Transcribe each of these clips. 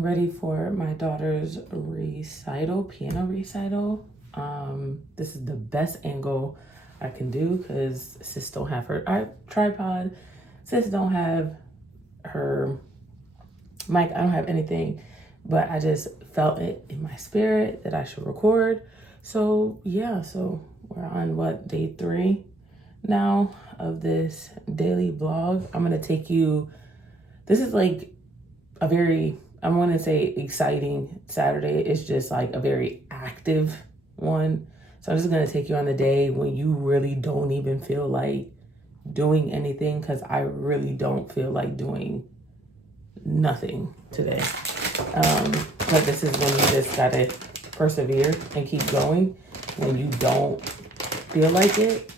Ready for my daughter's recital, piano recital. This is the best angle I can do because sis don't have her tripod. Sis don't have her mic. I don't have anything, but I just felt it in my spirit that I should record. So yeah, so we're on day 3 now of this daily vlog. I'm gonna take you. This is like a very, I want to say exciting Saturday. It's just like a very active one. So I'm just going to take you on a day when you really don't even feel like doing anything, because I really don't feel like doing nothing today. But this is when you just got to persevere and keep going when you don't feel like it.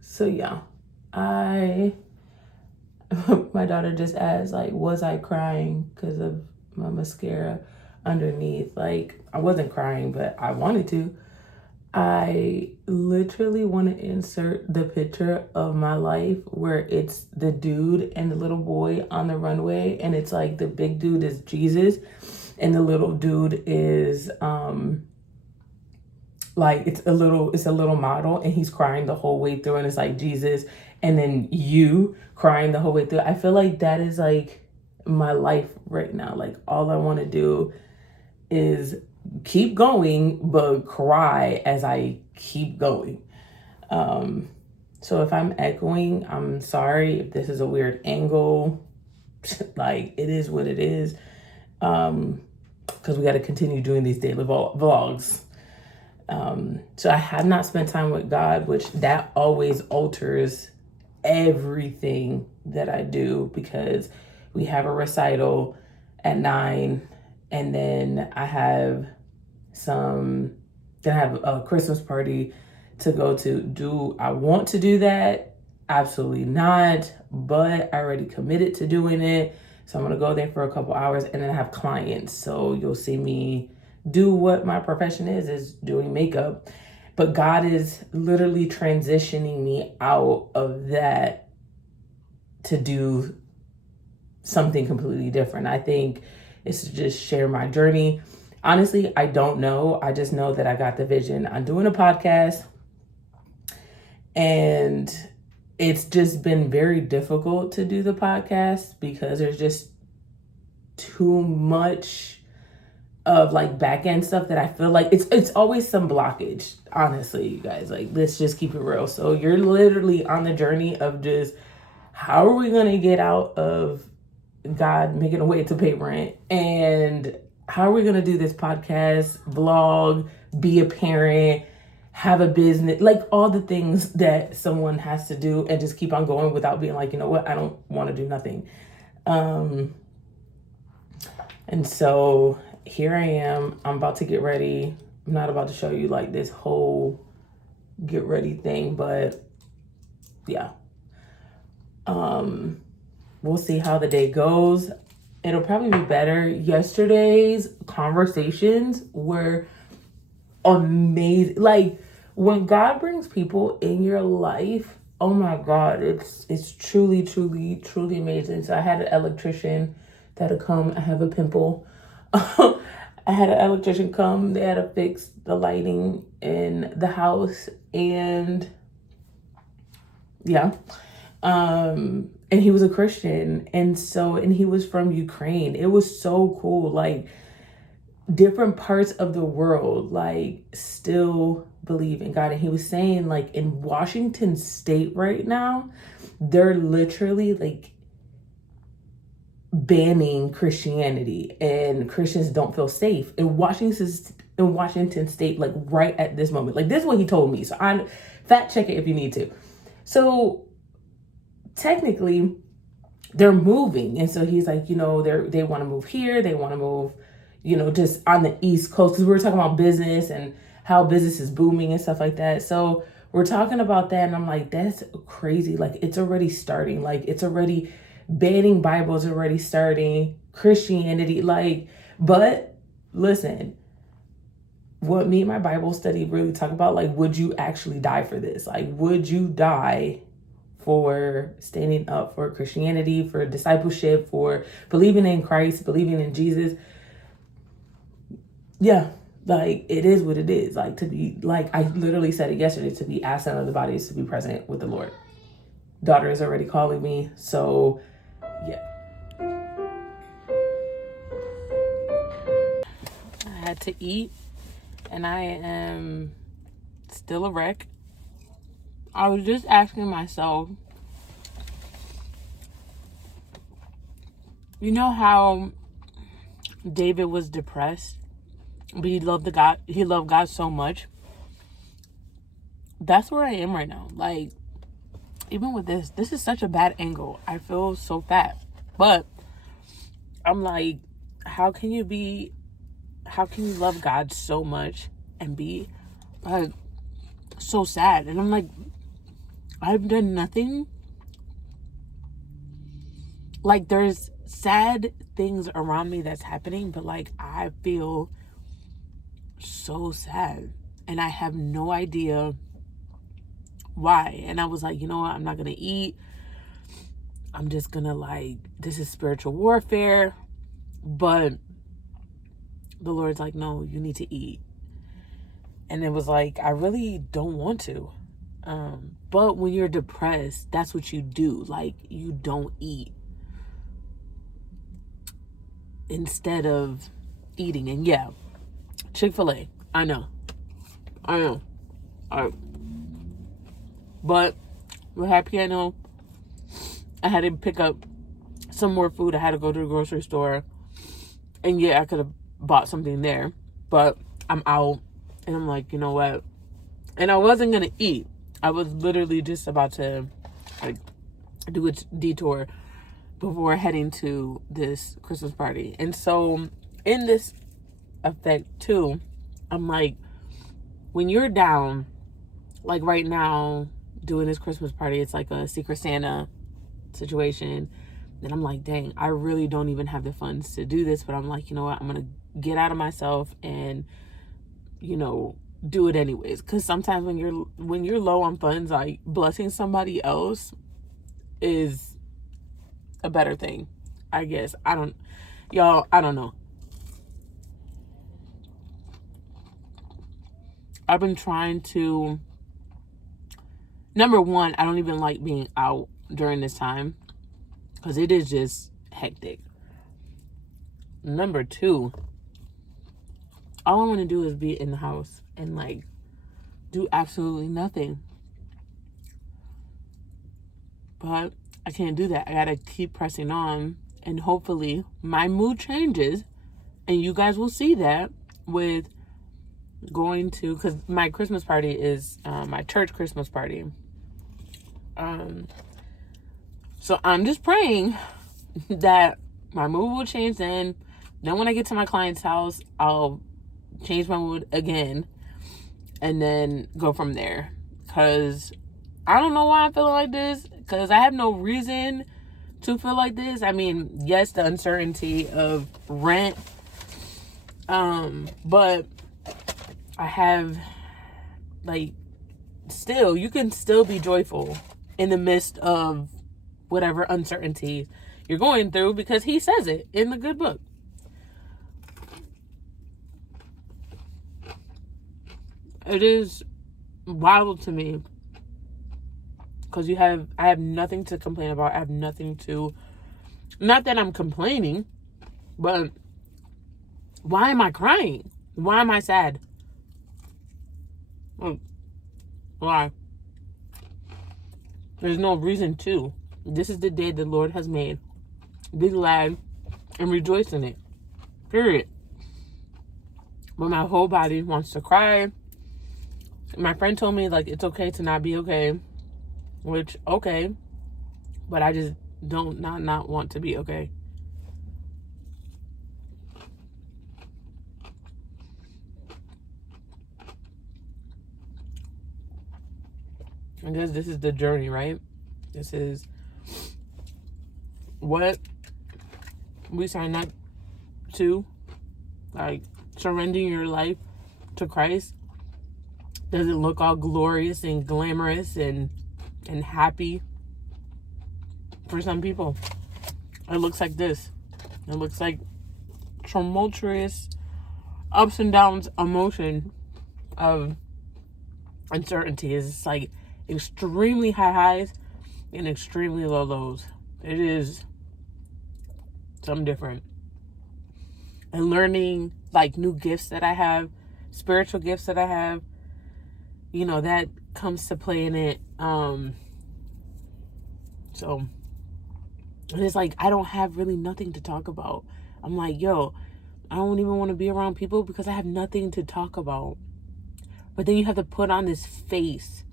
So yeah, my daughter just asked, like, was I crying because of my mascara underneath? Like, I wasn't crying, but I wanted to. I literally want to insert the picture of my life where it's the dude and the little boy on the runway, and it's like the big dude is Jesus and the little dude is like it's a little model, and he's crying the whole way through, and it's like Jesus and then you crying the whole way through. I feel like that is like my life right now. Like, all I want to do is keep going but cry as I keep going. So if I'm echoing, I'm sorry. If this is a weird angle, like, it is what it is, because we got to continue doing these daily vlogs. So I have not spent time with God, which that always alters everything that I do, because we have a recital at 9, and then I have a Christmas party to go to. Do I want to do that? Absolutely not, but I already committed to doing it. So I'm going to go there for a couple hours, and then I have clients. So you'll see me do what my profession is doing makeup. But God is literally transitioning me out of that to do something completely different. I think it's to just share my journey. Honestly, I don't know. I just know that I got the vision. I'm doing a podcast, and it's just been very difficult to do the podcast because there's just too much of like back end stuff that I feel like it's always some blockage. Honestly, you guys, like, let's just keep it real. So you're literally on the journey of just, how are we gonna get out of God making a way to pay rent, and how are we gonna do this podcast, vlog, be a parent, have a business, like all the things that someone has to do, and just keep on going without being like, you know what, I don't want to do nothing. And so here I am. I'm about to get ready. I'm not about to show you like this whole get ready thing, but yeah. We'll see how the day goes. It'll probably be better. Yesterday's conversations were amazing. Like, when God brings people in your life, oh my God, it's truly, truly, truly amazing. So I had an electrician that had come. I have a pimple. I had an electrician come. They had to fix the lighting in the house, and yeah. And he was a Christian, and he was from Ukraine. It was so cool. Like, different parts of the world, like, still believe in God. And he was saying, like, in Washington State right now, they're literally like banning Christianity, and Christians don't feel safe in Washington State, like, right at this moment. Like, this is what he told me. So I fact check it if you need to. So technically they're moving, and so he's like, they want to move here, they want to move, just on the East Coast, because we were talking about business and how business is booming and stuff like that. So we're talking about that, and I'm like, that's crazy. Like, it's already starting. Like, it's already banning Bibles, already starting Christianity. Like, but listen, what me and my Bible study really talk about, like, would you actually die for this? Like, would you die for standing up for Christianity, for discipleship, for believing in Christ, believing in Jesus. Yeah, like it is what it is. Like to be, like I literally said it yesterday, to be absent of the body is to be present with the Lord. Daughter is already calling me, so yeah. I had to eat, and I am still a wreck. I was just asking myself, you know how David was depressed, but he loved God so much. That's where I am right now. Like, even with this is such a bad angle. I feel so fat. But I'm like, how can you love God so much and be like so sad? And I'm like, I've done nothing. Like, there's sad things around me that's happening, but like I feel so sad and I have no idea why. And I was like, you know what, I'm not gonna eat. I'm just gonna, like, this is spiritual warfare. But the Lord's like, no, you need to eat. And it was like, I really don't want to. But when you're depressed, that's what you do. Like, you don't eat instead of eating. And yeah, Chick-fil-A, I know. All right. But we're happy. I know I had to pick up some more food. I had to go to the grocery store. And yeah, I could have bought something there. But I'm out. And I'm like, you know what? And I wasn't going to eat. I was literally just about to, like, do a detour before heading to this Christmas party. And so in this effect too, I'm like, when you're down, like right now, doing this Christmas party, it's like a Secret Santa situation. And I'm like, dang, I really don't even have the funds to do this. But I'm like, you know what? I'm going to get out of myself and, you know, do it anyways. Because sometimes when you're low on funds, like, blessing somebody else is a better thing, I guess. I don't know. I've been trying to, number one, I don't even like being out during this time because it is just hectic. Number two, all I want to do is be in the house and, like, do absolutely nothing. But I can't do that. I gotta keep pressing on, and hopefully my mood changes, and you guys will see that with going to, because my Christmas party is my church Christmas party. So I'm just praying that my mood will change then. Then when I get to my client's house, I'll change my mood again and then go from there. Because I don't know why I'm feeling like this, because I have no reason to feel like this. I mean, yes, the uncertainty of rent, but I have, like, still, you can still be joyful in the midst of whatever uncertainty you're going through, because he says it in the good book. It is wild to me because I have nothing to complain about. I have nothing to, not that I'm complaining, but why am I crying? Why am I sad? Why? There's no reason to. This is the day the Lord has made. Be glad and rejoice in it. Period. But my whole body wants to cry. My friend told me, like, it's okay to not be okay. Which, okay. But I just don't not want to be okay. I guess this is the journey, right? This is what we sign up to. Like, surrendering your life to Christ doesn't look all glorious and glamorous and happy for some people. It looks like this. It looks like tumultuous ups and downs emotion of uncertainty. It's like extremely high highs and extremely low lows. It is something different. And learning like new gifts that I have, spiritual gifts that I have, you know, that comes to play in it. So it's like I don't have really nothing to talk about. I'm like, yo, I don't even want to be around people because I have nothing to talk about. But then you have to put on this face,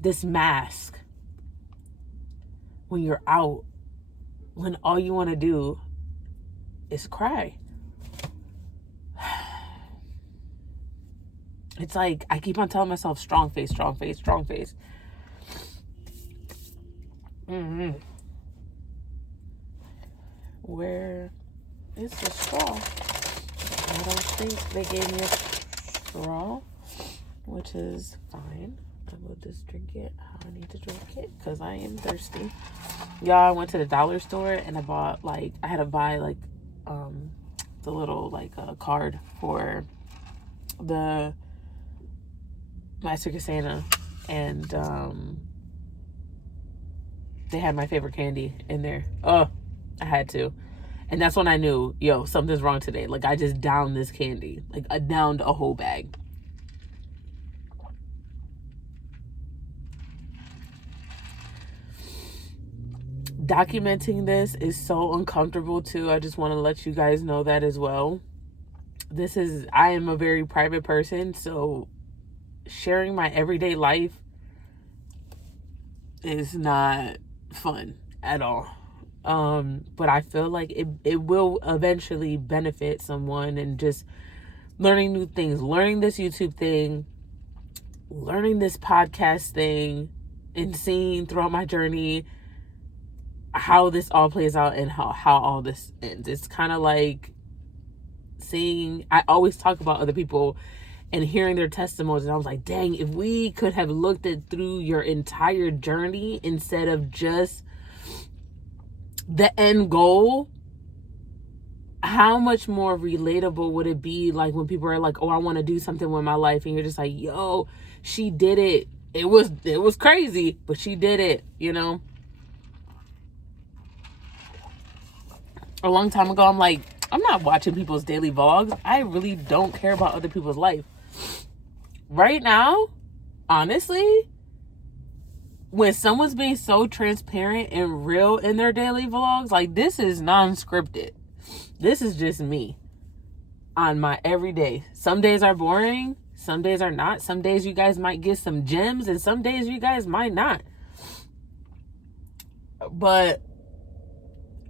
this mask when you're out, when all you want to do is cry. It's like I keep on telling myself, strong face, strong face, strong face. Where is the straw? I don't think they gave me a straw, which is fine. I will just drink it how I need to drink it because I am thirsty. Y'all, I went to the dollar store and I bought I had to buy the little card for the my Secret Santa, and they had my favorite candy in there. Oh, I had to. And that's when I knew, yo, something's wrong today. Like, I just downed this candy. Like, I downed a whole bag. Documenting this is so uncomfortable, too. I just want to let you guys know that as well. I am a very private person, so sharing my everyday life is not fun at all. But I feel like it will eventually benefit someone, and just learning new things, learning this YouTube thing, learning this podcast thing, and seeing throughout my journey how this all plays out and how all this ends. It's kind of like I always talk about other people and hearing their testimonies, and I was like, dang, if we could have looked at through your entire journey instead of just the end goal, how much more relatable would it be? Like when people are like, oh, I want to do something with my life, and you're just like, yo, she did it. It was crazy, but she did it, you know? A long time ago, I'm like, I'm not watching people's daily vlogs. I really don't care about other people's life. Right now, honestly, when someone's being so transparent and real in their daily vlogs, like, this is non-scripted. This is just me on my everyday. Some days are boring. Some days are not. Some days you guys might get some gems, and some days you guys might not. But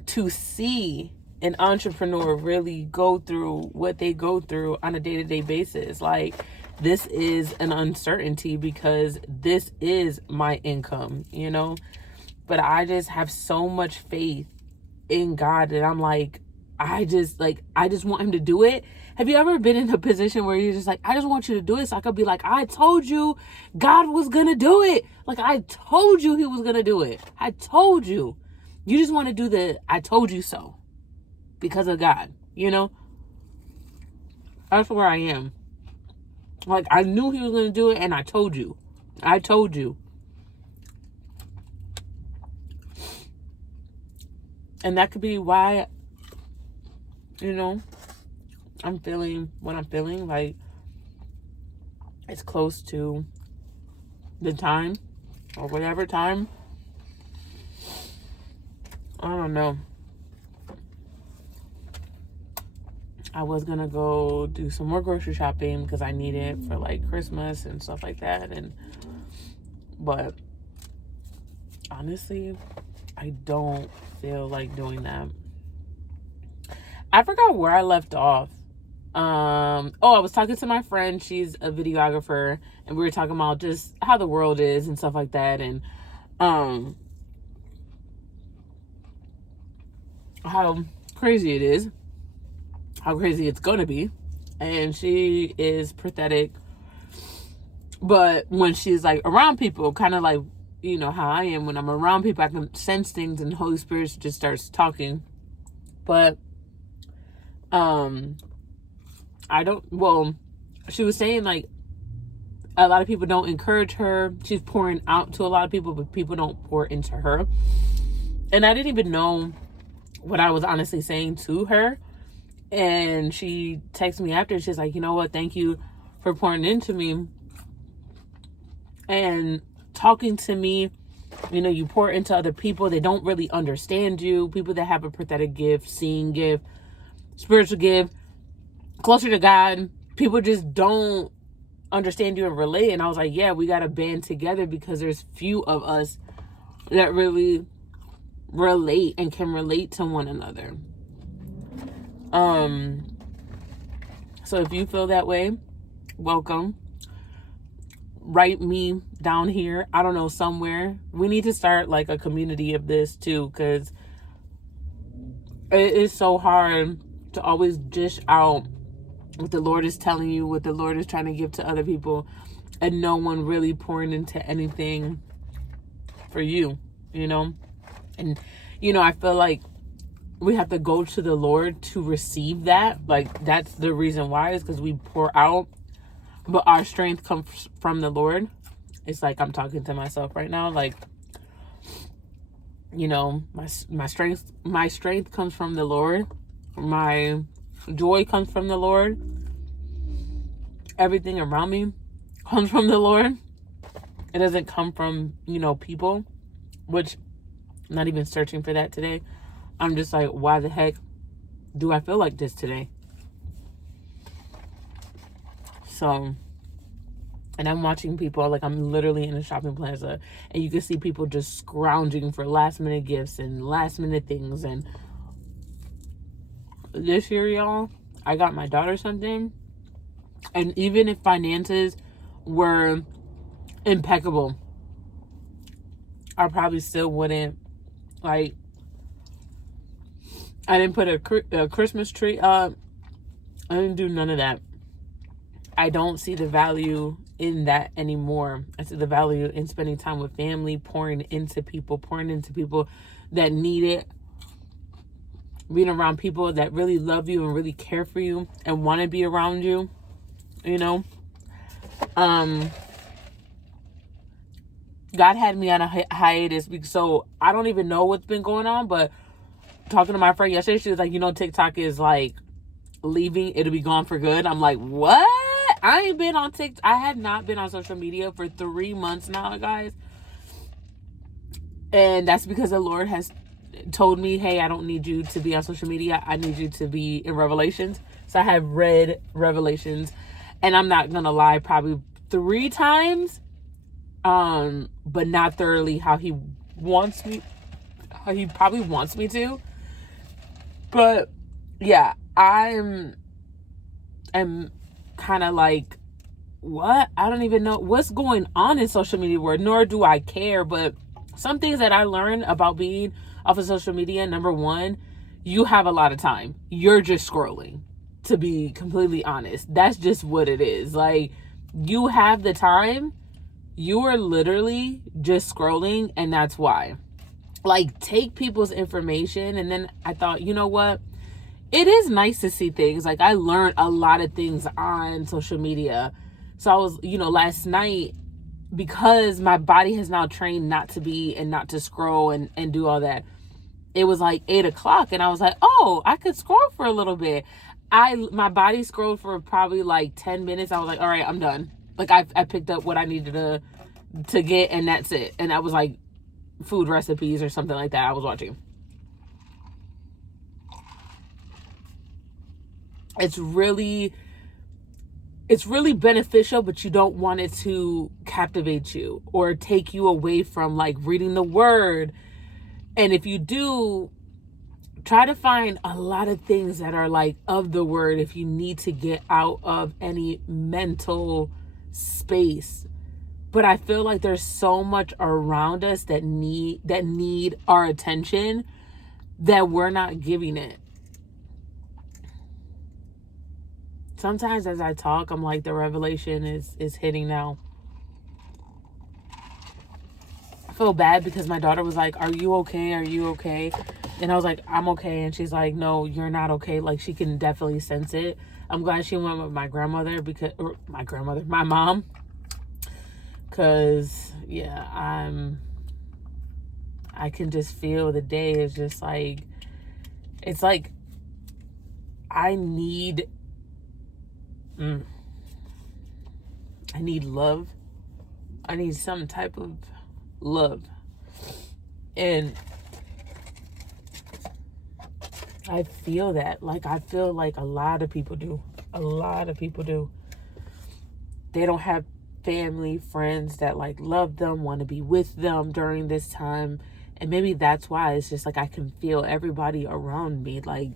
to see an entrepreneur really go through what they go through on a day-to-day basis, like, this is an uncertainty because this is my income, you know? But I just have so much faith in God that I'm like, I just want him to do it. Have you ever been in a position where you're just like, I just want you to do it so I could be like, I told you God was gonna do it. Like, I told you he was gonna do it. I told you. You just want to do the I told you so because of God, you know? That's where I am. Like, I knew he was going to do it, and I told you. I told you. And that could be why, you know, I'm feeling what I'm feeling. Like, it's close to the time, or whatever time. I don't know. I was gonna go do some more grocery shopping because I need it for like Christmas and stuff like that, but honestly, I don't feel like doing that. I forgot where I left off. I was talking to my friend. She's a videographer, and we were talking about just how the world is and stuff like that, and how crazy it is, how crazy it's gonna be. And she is pathetic, but when she's like around people, kind of like you know, how I am when I'm around people. I can sense things and Holy Spirit just starts talking. But she was saying like a lot of people don't encourage her. She's pouring out to a lot of people, but people don't pour into her. And I didn't even know what I was honestly saying to her. And she texted me after. She's like, you know what? Thank you for pouring into me and talking to me. You know, you pour into other people. They don't really understand you. People that have a prophetic gift, seeing gift, spiritual gift, closer to God. People just don't understand you and relate. And I was like, yeah, we got to band together because there's few of us that really relate and can relate to one another. So if you feel that way, welcome. Write me down here, I don't know, somewhere. We need to start like a community of this too, because it is so hard to always dish out what the Lord is telling you, what the Lord is trying to give to other people, and no one really pouring into anything for you, you know? And, you know, I feel like we have to go to the Lord to receive that. Like, that's the reason why, is because we pour out, but our strength comes from the Lord. It's like I'm talking to myself right now. Like, you know, my strength comes from the Lord. My joy comes from the Lord. Everything around me comes from the Lord. It doesn't come from, you know, people, which I'm not even searching for that today. I'm just like, why the heck do I feel like this today? So, and I'm watching people, like I'm literally in a shopping plaza, and you can see people just scrounging for last minute gifts and last minute things. And this year, y'all, I got my daughter something, and even if finances were impeccable, I probably still wouldn't, like, I didn't put a Christmas tree up. I didn't do none of that. I don't see the value in that anymore. I see the value in spending time with family, pouring into people that need it, being around people that really love you and really care for you and want to be around you, you know. God had me on a hiatus, so I don't even know what's been going on, but talking to my friend yesterday, she was like, you know, TikTok is like leaving, it'll be gone for good. I'm like, what? I ain't been on TikTok. I have not been on social media for 3 months now, guys. And that's because the Lord has told me, hey, I don't need you to be on social media. I need you to be in Revelations. So I have read Revelations, and I'm not gonna lie, probably 3 times, but not thoroughly how he probably wants me to. But yeah, I'm kind of like, what? I don't even know what's going on in social media world, nor do I care. But some things that I learned about being off of social media, number one, you have a lot of time. You're just scrolling, to be completely honest. That's just what it is. Like, you have the time. You are literally just scrolling, and that's why. Like, take people's information. And then I thought, you know what? It is nice to see things. Like, I learned a lot of things on social media. So I was, you know, last night, because my body has now trained not to be and not to scroll and do all that, it was like 8 o'clock, and I was like, oh, I could scroll for a little bit. My body scrolled for probably like 10 minutes. I was like, all right, I'm done. Like, I picked up what I needed to get, and that's it. And that was like food recipes or something like that I was watching. It's really beneficial, but you don't want it to captivate you or take you away from like reading the word. And if you do, try to find a lot of things that are like of the word if you need to get out of any mental space. But I feel like there's so much around us that need our attention that we're not giving it. Sometimes as I talk, I'm like, the revelation is hitting now. feel bad because my daughter was like, are you okay? Are you okay? And I was like, I'm okay. And she's like, no, you're not okay. Like, she can definitely sense it. I'm glad she went with my grandmother my mom. Because, yeah, I can just feel the day is just like, it's like, I need love. I need some type of love. And I feel that. Like, I feel like a lot of people do. A lot of people do. They don't have family, friends that like love them, want to be with them during this time. And maybe that's why it's just like I can feel everybody around me. Like,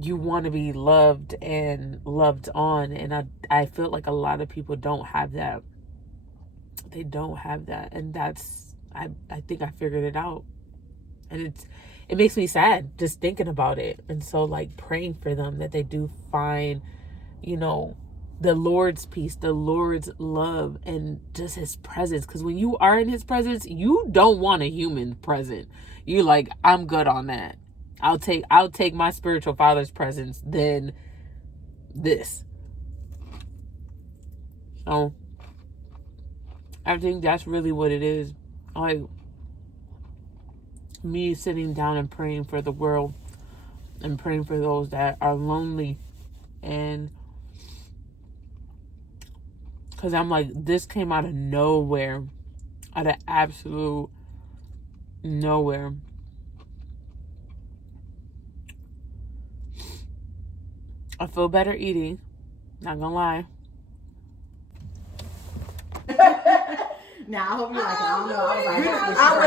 you want to be loved and loved on. And I feel like a lot of people don't have that. They don't have that. And that's, I think I figured it out. And it makes me sad just thinking about it. And so, like, praying for them that they do find, you know, the Lord's peace, the Lord's love, and just his presence. Because when you are in his presence, you don't want a human present. You like, I'm good on that. I'll take my spiritual father's presence than this. So I think that's really what it is. Like, me sitting down and praying for the world and praying for those that are lonely. And because I'm like, this came out of nowhere, out of absolute nowhere. I feel better eating, not gonna lie. Now I hope you like it. I don't know. I was like, I